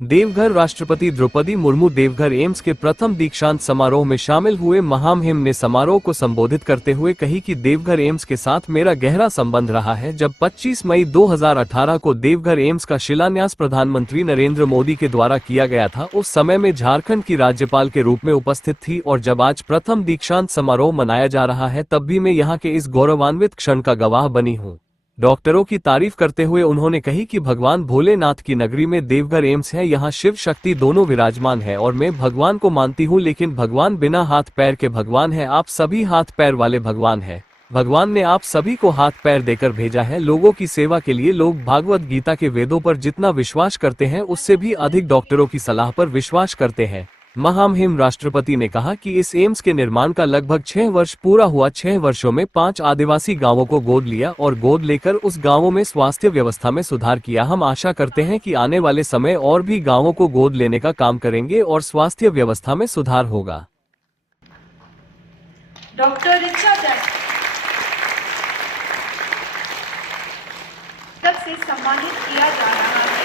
देवघर राष्ट्रपति द्रौपदी मुर्मू देवघर एम्स के प्रथम दीक्षांत समारोह में शामिल हुए। महामहिम ने समारोह को संबोधित करते हुए कही कि देवघर एम्स के साथ मेरा गहरा संबंध रहा है। जब 25 मई 2018 को देवघर एम्स का शिलान्यास प्रधानमंत्री नरेंद्र मोदी के द्वारा किया गया था, उस समय में झारखंड की राज्यपाल के रूप में उपस्थित थी, और जब आज प्रथम दीक्षांत समारोह मनाया जा रहा है तब भी मैं यहाँ के इस गौरवान्वित क्षण का गवाह बनी हूँ। डॉक्टरों की तारीफ करते हुए उन्होंने कही कि भगवान भोलेनाथ की नगरी में देवघर एम्स है, यहाँ शिव शक्ति दोनों विराजमान है और मैं भगवान को मानती हूँ, लेकिन भगवान बिना हाथ पैर के भगवान है। आप सभी हाथ पैर वाले भगवान है। भगवान ने आप सभी को हाथ पैर देकर भेजा है लोगों की सेवा के लिए। लोग भागवत गीता के वेदों पर जितना विश्वास करते हैं उससे भी अधिक डॉक्टरों की सलाह पर विश्वास करते हैं। महामहिम राष्ट्रपति ने कहा कि इस एम्स के निर्माण का लगभग 6 वर्ष पूरा हुआ। 6 वर्षों में 5 आदिवासी गांवों को गोद लिया और गोद लेकर उस गांवों में स्वास्थ्य व्यवस्था में सुधार किया। हम आशा करते हैं कि आने वाले समय और भी गांवों को गोद लेने का काम करेंगे और स्वास्थ्य व्यवस्था में सुधार होगा। डॉक्टर ऋचा दत्त से सम्मानित किया जा रहा है।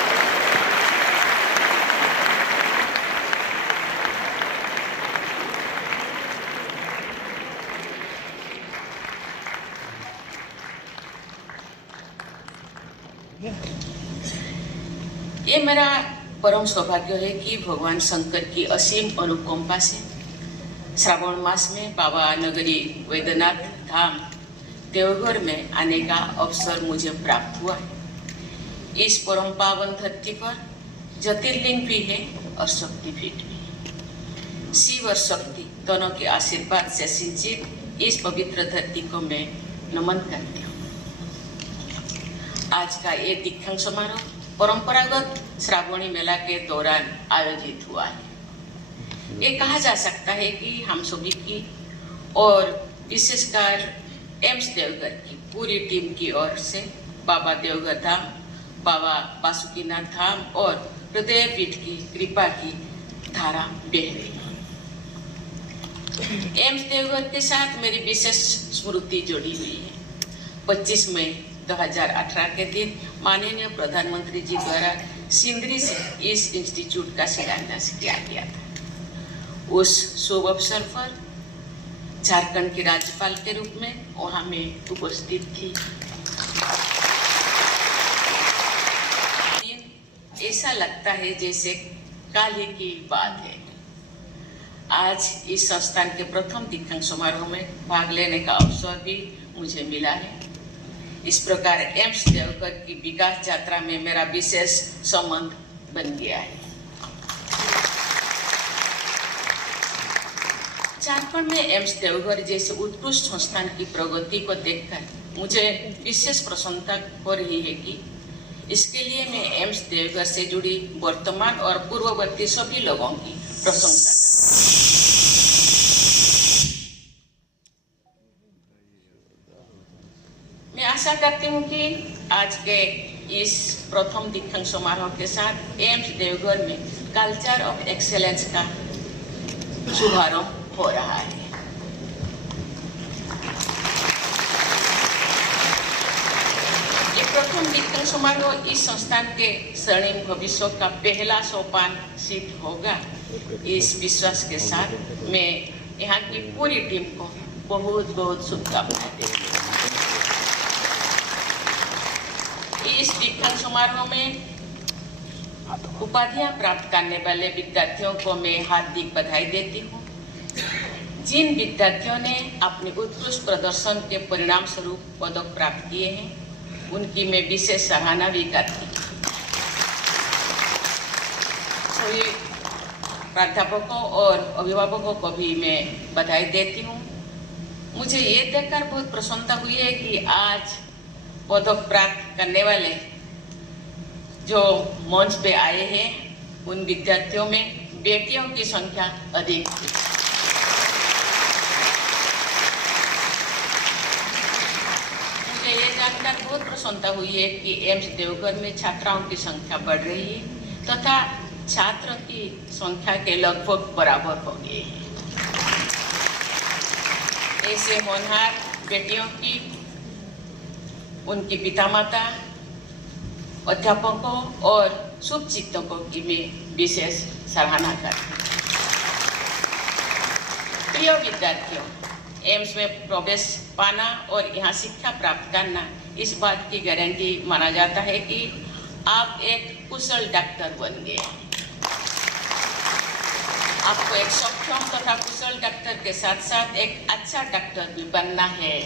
ये मेरा परम सौभाग्य है कि भगवान शंकर की असीम अनुकंपा से श्रावण मास में बाबा नगरी वैद्यनाथ धाम देवघर में आने का अवसर मुझे प्राप्त हुआ है। इस परम पावन धरती पर ज्योतिर्लिंग भी है और शक्तिपीठ भी है। शिव और शक्ति दोनों के आशीर्वाद से सिंचित इस पवित्र धरती को मैं नमन करती हूँ। आज का ये दीक्षांत समारोह परंपरागत श्रावणी मेला के दौरान आयोजित हुआ है। ये कहा जा सकता है कि हम सभी की और विशेषकर एम्स देवघर की पूरी टीम की ओर से बाबा देवघर धाम, बाबा बासुकीनाथ धाम और हृदय पीठ की कृपा की धारा बह रही है। एम्स देवघर के साथ मेरी विशेष स्मृति जुड़ी हुई है। 25 मई 2018 के दिन माननीय प्रधानमंत्री जी द्वारा सिंदरी से इस इंस्टीट्यूट का शिलान्यास किया गया था। उस शुभ अवसर पर झारखंड के राज्यपाल के रूप में वहां मैं उपस्थित थी। ऐसा लगता है जैसे कल ही की बात है। आज इस संस्थान के प्रथम दीक्षांत समारोह में भाग लेने का अवसर भी मुझे मिला है। इस प्रकार एम्स देवघर की विकास यात्रा में मेरा विशेष संबंध बन गया है। झारखंड में एम्स देवघर जैसे उत्कृष्ट संस्थान की प्रगति को देखकर मुझे विशेष प्रसन्नता हो रही है कि इसके लिए मैं एम्स देवघर से जुड़ी वर्तमान और पूर्ववर्ती सभी लोगों की प्रशंसा मैं आशा करती हूँ कि आज के इस प्रथम दीक्षांत समारोह के साथ एम्स देवघर में कल्चर ऑफ एक्सेलेंस का शुभारंभ हो रहा है। ये प्रथम दीक्षांत समारोह इस संस्थान के स्वर्णिम भविष्य का पहला सोपान सिद्ध होगा। इस विश्वास के साथ मैं यहाँ की पूरी टीम को बहुत बहुत शुभकामनाएं देती हूँ। इस दीक्षांत समारोह में उपाधियां प्राप्त करने वाले विद्यार्थियों को मैं हार्दिक बधाई देती हूँ। जिन विद्यार्थियों ने अपने उत्कृष्ट प्रदर्शन के परिणाम स्वरूप पदक प्राप्त किए हैं उनकी मैं विशेष सराहना भी करती हूँ। सभी प्राध्यापकों और अभिभावकों को भी मैं बधाई देती हूँ। मुझे ये देखकर बहुत प्रसन्नता हुई है कि आज पदक प्राप्त करने वाले जो मंच पे आए हैं उन विद्यार्थियों में बेटियों की संख्या अधिक थी। मुझे ये जानकर बहुत प्रसन्नता हुई है कि एम्स देवघर में छात्राओं की संख्या बढ़ रही है तथा छात्रों की संख्या के लगभग बराबर हो गई है। ऐसे होनहार बेटियों की उनके पिता माता, अध्यापकों और शुभ चिंतकों की मैं विशेष सराहना करती हूँ। प्रिय विद्यार्थियों, एम्स में प्रवेश पाना और यहाँ शिक्षा प्राप्त करना इस बात की गारंटी माना जाता है कि आप एक कुशल डॉक्टर बन गए। आपको एक सक्षम तथा कुशल डॉक्टर के साथ साथ एक अच्छा डॉक्टर भी बनना है।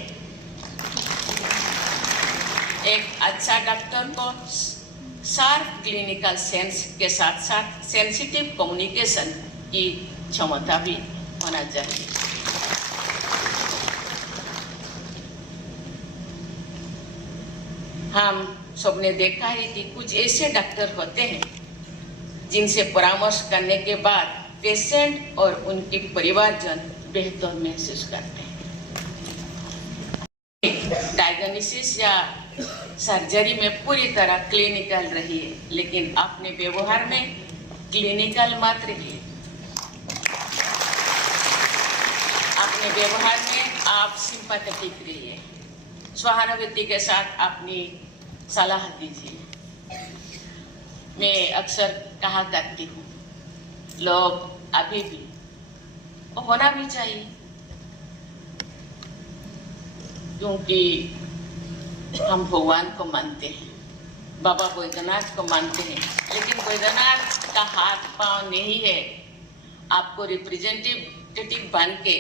एक अच्छा डॉक्टर को शार्प क्लिनिकल सेंस के साथ साथ सेंसिटिव कम्युनिकेशन की क्षमता भी होना चाहिए। हम सबने देखा है कि कुछ ऐसे डॉक्टर होते हैं जिनसे परामर्श करने के बाद पेशेंट और उनके परिवारजन बेहतर महसूस करते हैं। डायग्नोसिस या सर्जरी में पूरी तरह क्लिनिकल रहिए, लेकिन अपने व्यवहार में क्लिनिकल मत रहिए। अपने व्यवहार में आप सिंपैथेटिक रहिए, सहानुभूति के साथ अपनी सलाह दीजिए। मैं अक्सर कहा करती हूँ, लोग अभी भी होना भी चाहिए, क्योंकि हम भगवान को मानते हैं, बाबा बैद्यनाथ को मानते हैं, लेकिन बैद्यनाथ का हाथ पांव नहीं है। आपको रिप्रेजेंटेटिव बन के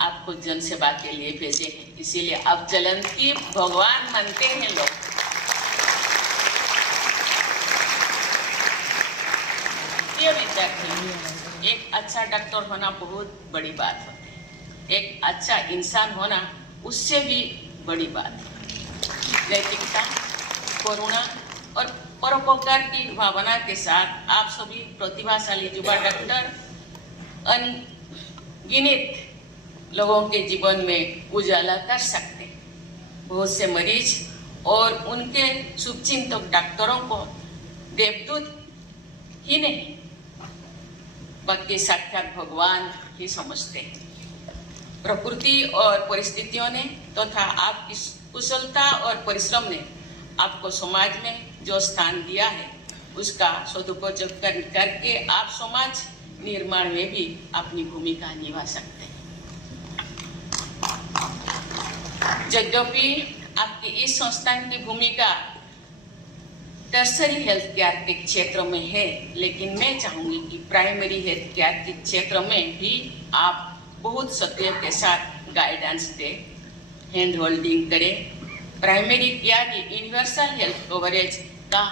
आपको जन सेवा के लिए भेजे हैं, इसीलिए अब जलंती भगवान मानते हैं लोग। ये विद्यार्थी, एक अच्छा डॉक्टर होना बहुत बड़ी बात होती है, एक अच्छा इंसान होना उससे भी बड़ी बात है। नैतिकता, करुणा और परोपकार की भावना के साथ आप सभी प्रतिभाशाली युवा डॉक्टर अनगिनत लोगों के जीवन में उजाला कर सकते हैं। बहुत से मरीज और उनके शुभचिंतक डॉक्टरों को देवदूत ही नहीं बल्कि साक्षात भगवान ही समझते हैं। प्रकृति और परिस्थितियों ने तथा आपकी कुशलता और परिश्रम ने आपको समाज में जो स्थान दिया है, उसका सदुपयोग करके आप समाज निर्माण में भी अपनी भूमिका निभा सकते हैं। यद्यपि आपकी इस संस्थान की भूमिका टर्सरी हेल्थ केयर के क्षेत्र में है, लेकिन मैं चाहूंगी कि प्राइमरी हेल्थ केयर के क्षेत्र में भी आप बहुत सक्रिय के साथ गाइडेंस दें, हैंड होल्डिंग करें। Primary care universal health coverage का